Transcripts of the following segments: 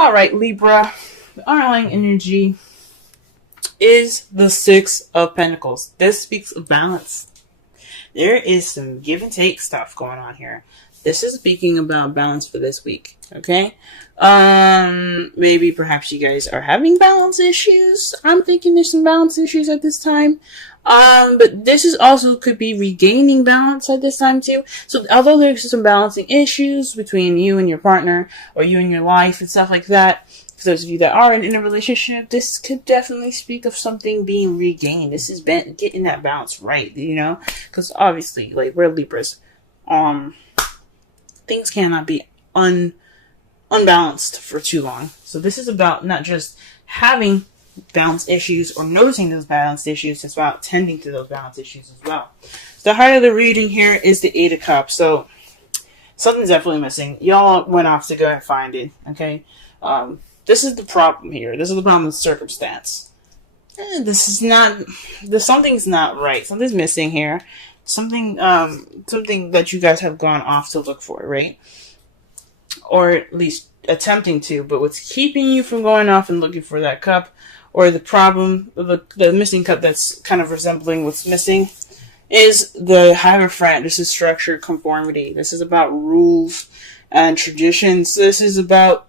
All right, Libra. The underlying energy is the Six of Pentacles. This speaks of balance. There is some give and take stuff going on here. This is speaking about balance for this week. Okay. Maybe perhaps you guys are having balance issues. I'm thinking there's some balance issues at this time. But this is also could be regaining balance at this time too. So although there's some balancing issues between you and your partner or you and your life and stuff like that, for those of you that are in a relationship, this could definitely speak of something being regained. This is getting that balance right, you know? Because obviously, like, we're Libras. Things cannot be unbalanced for too long. So this is about not just having balance issues or noticing those balance issues, it's about tending to those balance issues as well. The heart of the reading here is the Eight of Cups. So something's definitely missing. Y'all went off to go and find it, okay? This is the problem here. This is the problem with circumstance. Something's not right. Something's missing here. Something that you guys have gone off to look for, right? Or at least attempting to, but what's keeping you from going off and looking for that cup, or the problem, the missing cup that's kind of resembling what's missing, is the Hierophant. This is structured conformity. This is about rules and traditions. This is about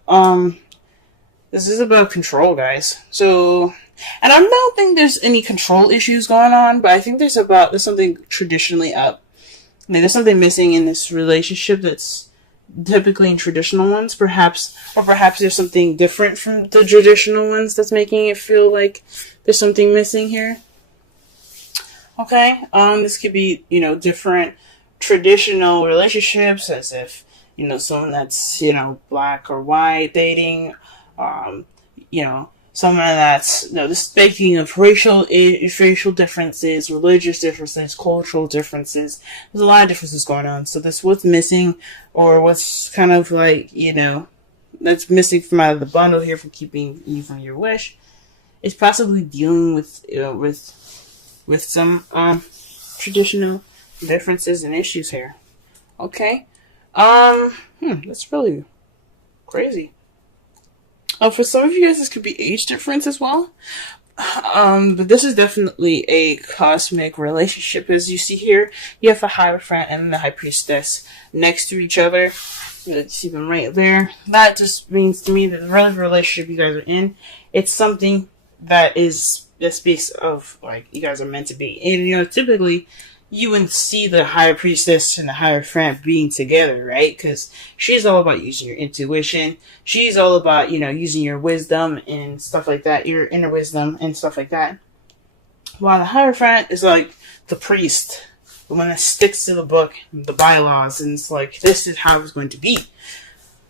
control, guys. So, and I don't think there's any control issues going on, but I think there's something traditionally up. I mean, there's something missing in this relationship that's typically in traditional ones, perhaps there's something different from the traditional ones that's making it feel like there's something missing here. Okay, this could be, different traditional relationships, as if, someone that's, black or white dating, someone that's, this speaking of racial differences, religious differences, cultural differences. There's a lot of differences going on. So that's what's missing, or what's kind of like, that's missing from out of the bundle here, from keeping you from your wish, is possibly dealing with some, traditional differences and issues here. Okay. That's really crazy. For some of you guys, this could be age difference as well. But this is definitely a cosmic relationship. As you see here, you have the Hierophant and the High Priestess next to each other. Let's see them right there. That just means to me that the relationship you guys are in, it's something that speaks of, like, you guys are meant to be. And, typically, you would see the High Priestess and the Hierophant being together, right? Because she's all about using your intuition. She's all about, using your wisdom and stuff like that, your inner wisdom and stuff like that. While the Hierophant is like the priest, the one that sticks to the book, the bylaws, and it's like, this is how it's going to be.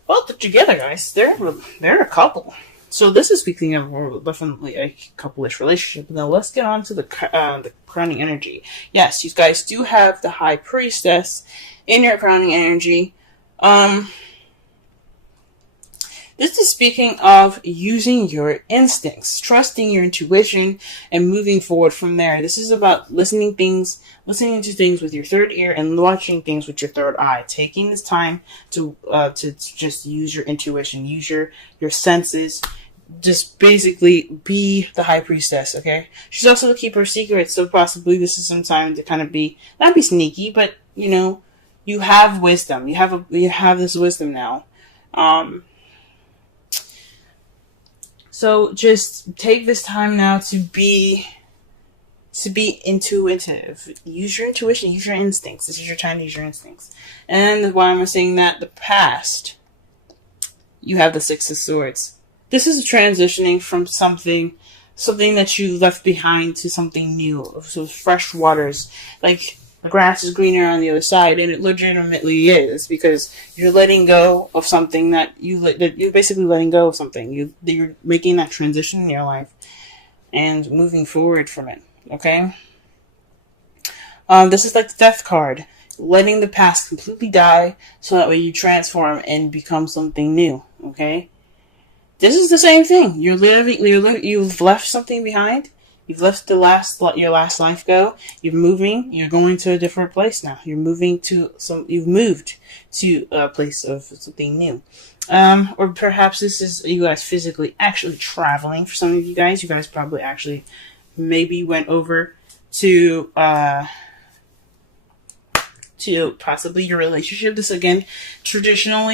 Well, they're together, guys. They're a couple. So this is speaking of definitely a couple-ish relationship. Now let's get on to the crowning energy. Yes, you guys do have the High Priestess in your crowning energy. This is speaking of using your instincts, trusting your intuition, and moving forward from there. This is about listening to things with your third ear and watching things with your third eye. Taking this time to just use your intuition, use your senses. Just basically be the High Priestess, okay? She's also the keeper of secrets, so possibly this is some time to kind of not be sneaky, but, you have wisdom. You have this wisdom now. So just take this time now to be intuitive. Use your intuition, use your instincts. This is your time to use your instincts. And why am I saying that? The past, you have the Six of Swords. This is transitioning from something that you left behind to something new. So fresh waters. Like, the grass is greener on the other side, and it legitimately is, because you're letting go of something that you're basically letting go of something. You're making that transition in your life and moving forward from it. Okay? This is like the Death card. Letting the past completely die, so that way you transform and become something new. Okay? This is the same thing. You've left something behind. You've left your last life go. You're moving. You're going to a different place now. You've moved to a place of something new. Or perhaps this is you guys physically actually traveling. For some of you guys probably actually maybe went over to possibly your relationship. This again, traditional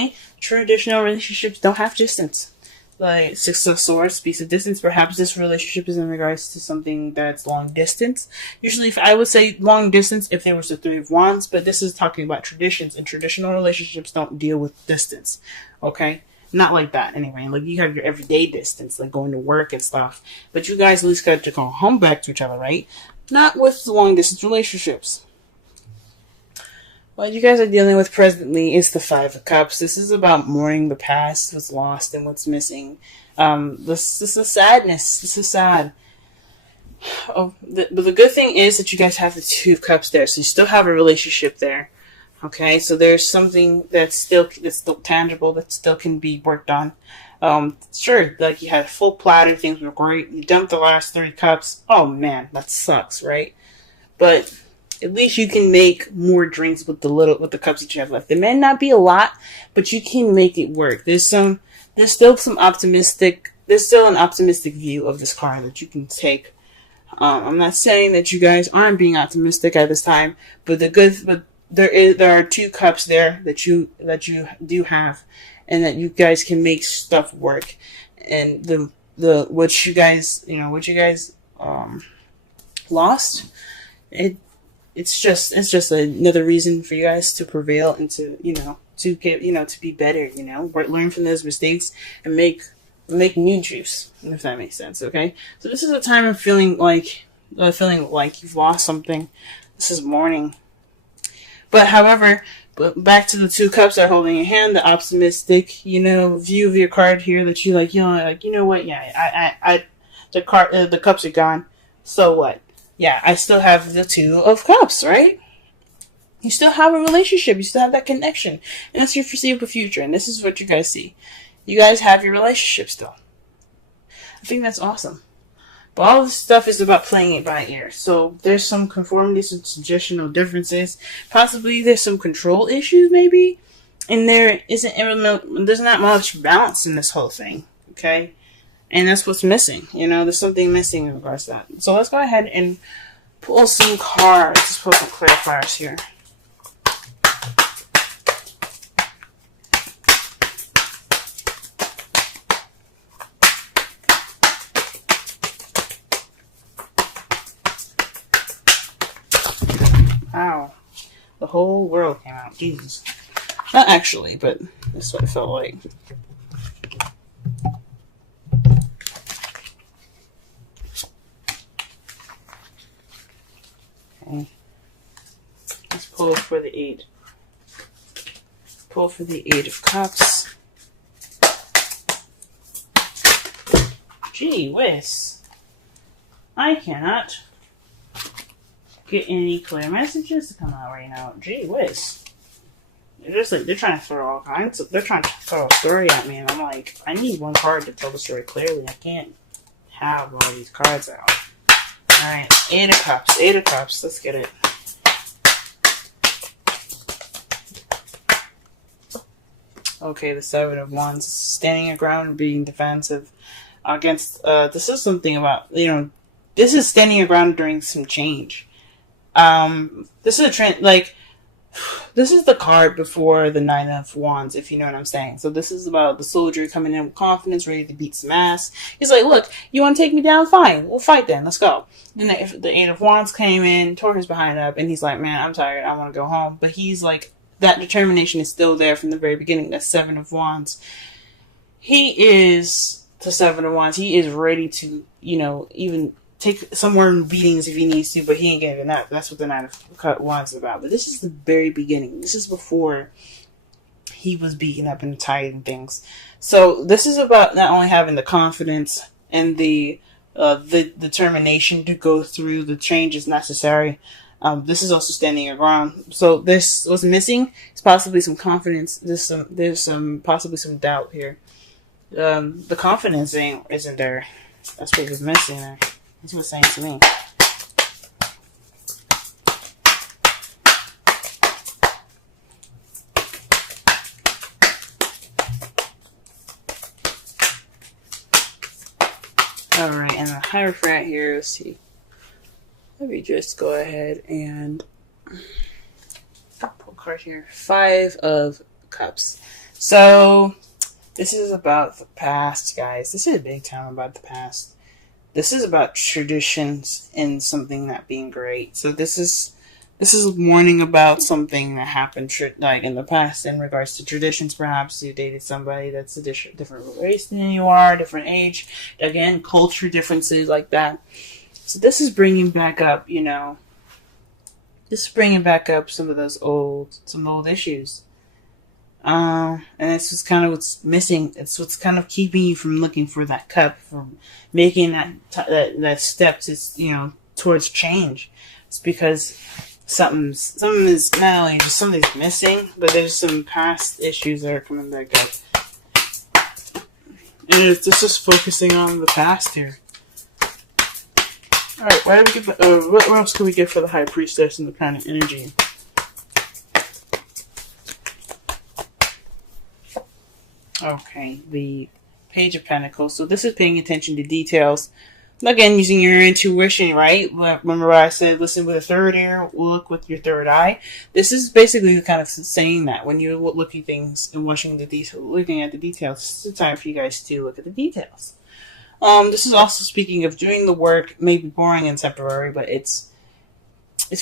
relationships don't have distance. Like Six of Swords speaks of distance. Perhaps this relationship is in regards to something that's long distance. Usually, if I would say long distance, if there was the Three of Wands, but this is talking about traditions, and traditional relationships don't deal with distance. Okay, not like that anyway. Like you have your everyday distance, like going to work and stuff. But you guys at least got to go home back to each other, right? Not with long distance relationships. What you guys are dealing with presently is the Five of Cups. This is about mourning the past, what's lost, and what's missing. This is sadness. This is sad. But the good thing is that you guys have the Two of Cups there, so you still have a relationship there. Okay, so there's something that's still tangible, that still can be worked on. Sure, like you had a full platter, things were great. You dumped the last 3 cups. Oh man, that sucks, right? But at least you can make more drinks with the cups that you have left. It may not be a lot, but you can make it work. There's still an optimistic view of this card that you can take. I'm not saying that you guys aren't being optimistic at this time, but there are 2 cups there that you do have, and that you guys can make stuff work. And what you guys lost, it's just another reason for you guys to prevail and to be better, learn from those mistakes and make new juice, if that makes sense. Okay, so this is a time of feeling like you've lost something. This is mourning. But back to the 2 cups that are holding your hand, the optimistic, view of your card here, that you what? Yeah, the cups are gone. So what? Yeah, I still have the 2 of Cups, right? You still have a relationship. You still have that connection. And that's your foreseeable future. And this is what you guys see. You guys have your relationship still. I think that's awesome. But all this stuff is about playing it by ear. So there's some conformities and suggestional differences. Possibly there's some control issues, maybe. And there's not much balance in this whole thing. Okay? And that's what's missing. There's something missing in regards to that. So let's go ahead and pull some cards. Let's pull some clarifiers here. Wow. The whole world came out. Jesus. Not actually, but that's what it felt like. Okay. Let's pull for the 8. Pull for the 8 of Cups. Gee whiz. I cannot get any clear messages to come out right now. Gee whiz. They're trying to throw all kinds of, they're trying to throw a story at me, and I'm like, I need one card to tell the story clearly. I can't have all these cards out. Alright, 8 of Cups. 8 of Cups. Let's get it. Okay, the 7 of Wands. Standing your ground and being defensive against, this is something about, this is standing your ground during some change. This is a trend, this is the card before the 9 of Wands, if you know what I'm saying. So this is about the soldier coming in with confidence, ready to beat some ass. He's like, look, you want to take me down? Fine. We'll fight then. Let's go. Then the 8 of Wands came in, tore his behind up, and he's like, man, I'm tired. I want to go home. But he's like, that determination is still there from the very beginning. That 7 of Wands. He is the 7 of Wands. He is ready to, even take some more beatings if he needs to, but he ain't getting that. That's what the 9 of Wands is about. But this is the very beginning. This is before he was beaten up and tired and things. So this is about not only having the confidence and the determination to go through the changes necessary. This is also standing your ground. So this was missing. It's possibly some confidence. There's some possibly some doubt here. The confidence isn't there. That's what was missing there. That's what it's saying to me. Alright, and the Hierophant here, let's see. Let me just go ahead and pull a card here. 5 of Cups. So, this is about the past, guys. This is big time about the past. This is about traditions and something not being great. So this is a warning about something that happened like in the past in regards to traditions. Perhaps you dated somebody that's a different race than you are, different age. Again, culture differences like that. So this is bringing back up, this is bringing back up some old issues. And it's just kind of what's missing. It's what's kind of keeping you from looking for that cup, from making that step to, towards change. It's because something is not only just something's missing, but there's some past issues that are coming back up. And it's just focusing on the past here. Alright, what else can we get for the High Priestess and the Planet Energy? Okay, the Page of Pentacles. So this is paying attention to details. Again, using your intuition, right? Remember what I said, listen with a third ear, look with your third eye. This is basically kind of saying that when you're looking things and looking at the details, this is the time for you guys to look at the details. This is also speaking of doing the work, maybe boring and temporary, but it's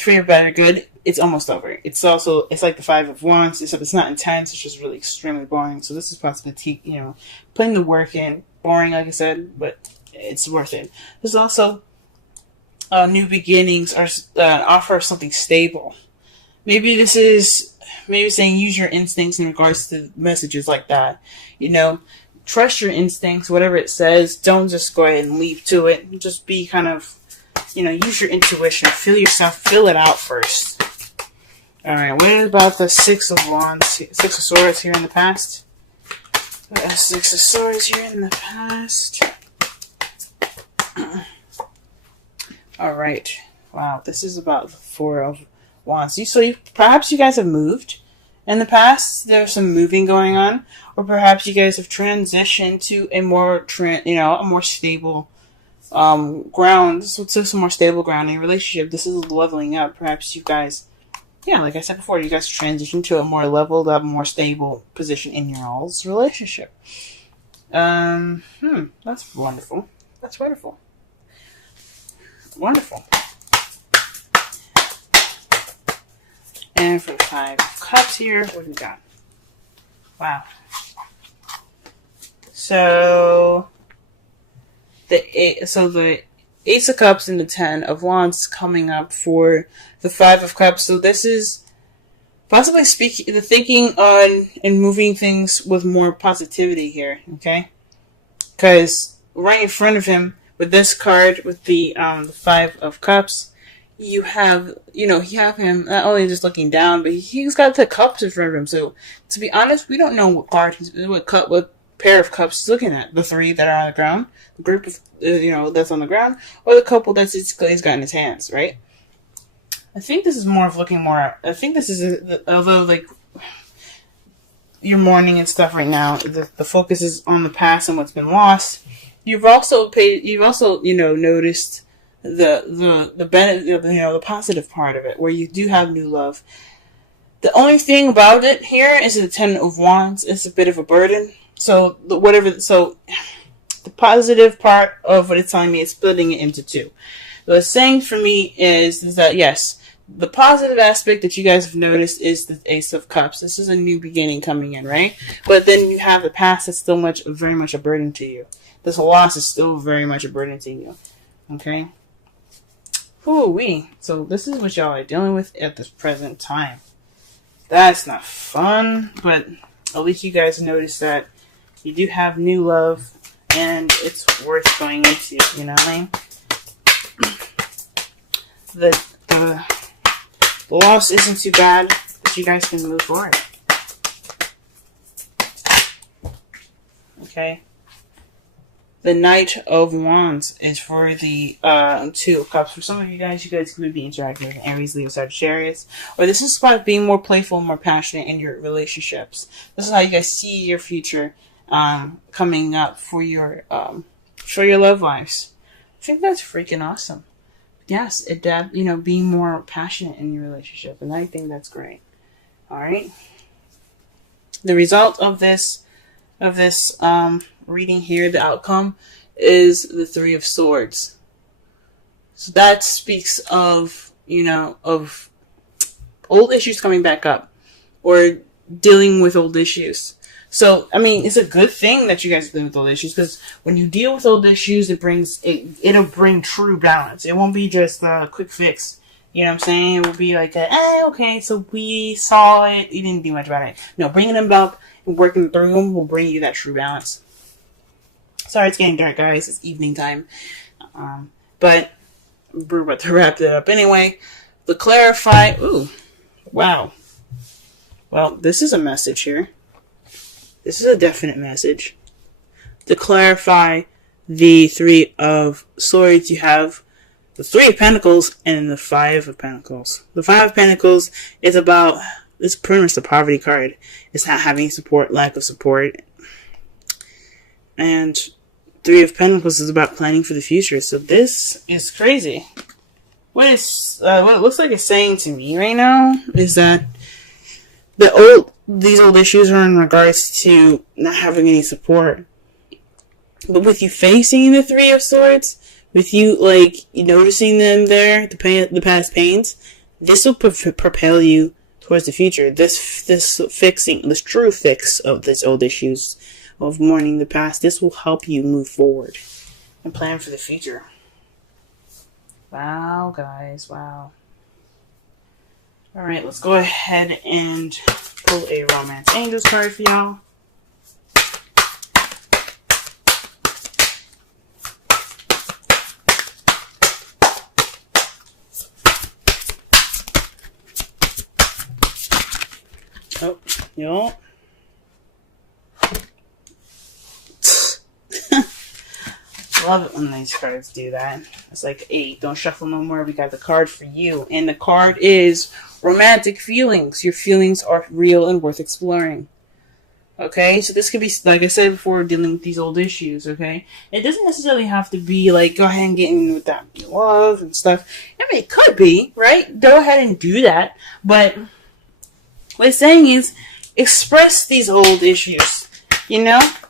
for your better good. It's almost over. It's like the 5 of Wands. It's not intense. It's just really extremely boring. So this is possibly, putting the work in. Boring, like I said, but it's worth it. There's also new beginnings or offer of something stable. Maybe this is saying use your instincts in regards to messages like that. Trust your instincts, whatever it says. Don't just go ahead and leap to it. Just be kind of, use your intuition. Feel it out first. Alright, what about the 6 of Wands? 6 of Swords here in the past? 6 of Swords here in the past. Alright. Wow, this is about the 4 of Wands. Perhaps you guys have moved in the past. There's some moving going on. Or perhaps you guys have transitioned to a more stable ground. This is some more stable ground in your relationship. This is leveling up. Perhaps you guys, like I said before, you guys transition to a more leveled up, more stable position in your all's relationship. That's wonderful. That's wonderful. Wonderful. And for the 5 of Cups here, what do we got? Wow. So the Ace of Cups and the 10 of Wands coming up for the 5 of Cups. So this is possibly the thinking on and moving things with more positivity here, okay? Because right in front of him with this card, with the 5 of Cups, you have him not only just looking down, but he's got the cups in front of him. So to be honest, we don't know what pair of cups he's looking at. The 3 that are on the ground, the group of that's on the ground, or the couple he's got in his hands, right? I think this is more of looking more. I think this is although like you're mourning and stuff right now, the focus is on the past and what's been lost. You've also noticed the benefit, the positive part of it, where you do have new love. The only thing about it here is the 10 of Wands. It's a bit of a burden. So the positive part of what it's telling me is splitting it into 2. What it's saying for me is that yes, the positive aspect that you guys have noticed is the Ace of Cups. This is a new beginning coming in, right? But then you have the past that's still very much a burden to you. This loss is still very much a burden to you. Okay? Ooh-wee. So this is what y'all are dealing with at this present time. That's not fun, but at least you guys notice that you do have new love and it's worth going into, you know what I mean? The loss isn't too bad, but you guys can move forward. Okay? The Knight of Wands is for the 2 of Cups. For some of you guys could be interacting with Aries, Leo, Sagittarius. Or this is about being more playful, more passionate in your relationships. This is how you guys see your future coming up for your for your love lives. I think that's freaking awesome. Yes, being more passionate in your relationship, and I think that's great. All right. The result of this reading here, the outcome is the Three of Swords. So that speaks of of old issues coming back up, or dealing with old issues. So, I mean, it's a good thing that you guys are dealing with old issues, because when you deal with old issues, it'll bring true balance. It won't be just a quick fix. You know what I'm saying? It will be like, okay, so we saw it, you didn't do much about it. No, bringing them up and working through them will bring you that true balance. Sorry, it's getting dark, guys. It's evening time. But we're about to wrap it up anyway. To clarify, ooh, wow. Well, this is a message here. This is a definite message. To clarify the Three of Swords, you have the Three of Pentacles and the Five of Pentacles. The Five of Pentacles is it's pretty much the poverty card. It's not having support, lack of support. And Three of Pentacles is about planning for the future. So this is crazy. What it looks like it's saying to me right now is that these old issues are in regards to not having any support. But with you facing the Three of Swords, with you noticing them there, the past pains, this will propel you towards the future. This true fix of this old issues of mourning the past, this will help you move forward and plan for the future. Wow, guys, wow. Alright, let's go ahead and pull a Romance Angels card for y'all. Oh, y'all. Love it when these cards do that. It's like, hey, don't shuffle no more. We got the card for you. And the card is romantic feelings. Your feelings are real and worth exploring. Okay? So this could be, like I said before, dealing with these old issues, okay? It doesn't necessarily have to be like, go ahead and get in with that love and stuff. I mean, it could be, right? Go ahead and do that. But what it's saying is, express these old issues.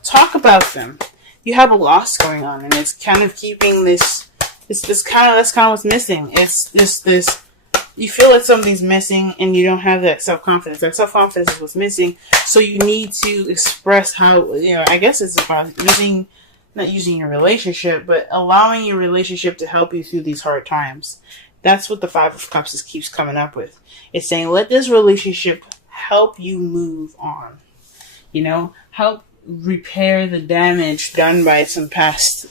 Talk about them. You have a loss going on, and it's kind of keeping this. That's kind of what's missing. It's this. You feel like something's missing, and you don't have that self-confidence. That self-confidence is what's missing. So you need to express how. I guess it's about not using your relationship, but allowing your relationship to help you through these hard times. That's what the Five of Cups keeps coming up with. It's saying, let this relationship help you move on. Help repair the damage done by some past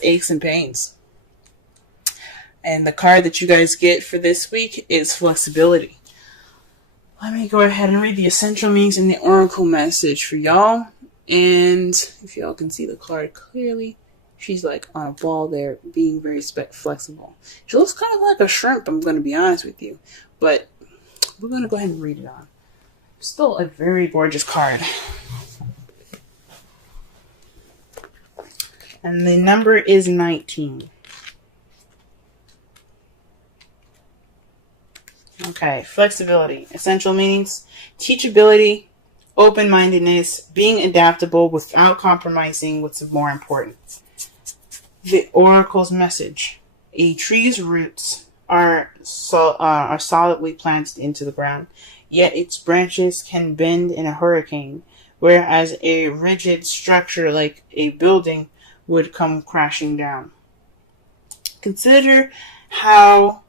aches and pains. And the card that you guys get for this week is flexibility. Let me go ahead and read the essential meanings and the oracle message for y'all. And if y'all can see the card clearly, she's like on a ball there, being very flexible. She looks kind of like a shrimp, I'm going to be honest with you. But we're going to go ahead and read it on. Still a very gorgeous card. And the number is 19. Okay, flexibility. Essential meanings: teachability, open-mindedness, being adaptable without compromising what's more important. The oracle's message: a tree's roots are solidly planted into the ground, yet its branches can bend in a hurricane, whereas a rigid structure like a building would come crashing down. Consider how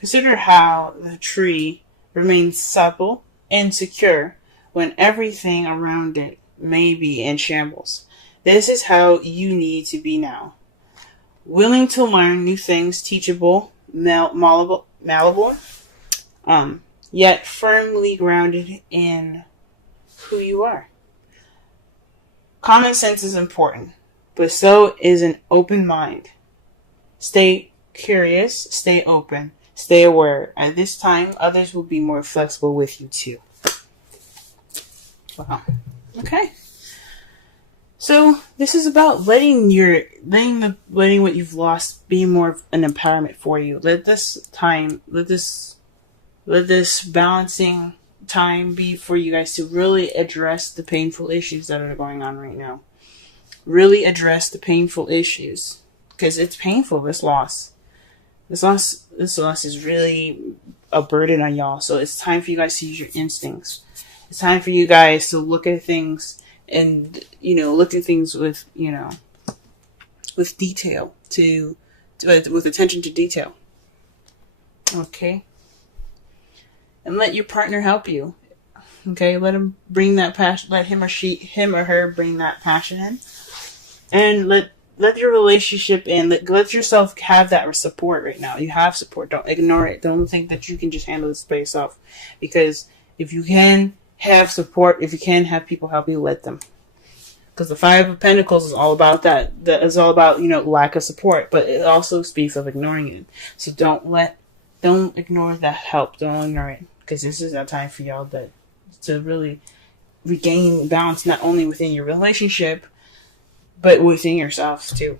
the tree remains supple and secure when everything around it may be in shambles. This is how you need to be now. Willing to learn new things, teachable, malleable, yet firmly grounded in who you are. Common sense is important, but so is an open mind. Stay curious, stay open, stay aware. At this time, others will be more flexible with you too. Wow. Okay. So this is about letting what you've lost be more of an empowerment for you. Let this balancing time be for you guys to really address the painful issues that are going on right now. Really address the painful issues, because it's painful. This loss is really a burden on y'all. So it's time for you guys to use your instincts. It's time for you guys to look at things and, look at things with, with detail, with attention to detail. Okay. And let your partner help you. Okay. Let him bring that passion, let him or her bring that passion in. And let your relationship in. Let yourself have that support right now. You have support. Don't ignore it. Don't think that you can just handle this by yourself. Because if you can have support, if you can have people help you, let them. Because the Five of Pentacles is all about that. That is all about, lack of support. But it also speaks of ignoring it. So don't ignore that help. Don't ignore it. Because this is a time for y'all to really regain balance, not only within your relationship, but within yourselves too.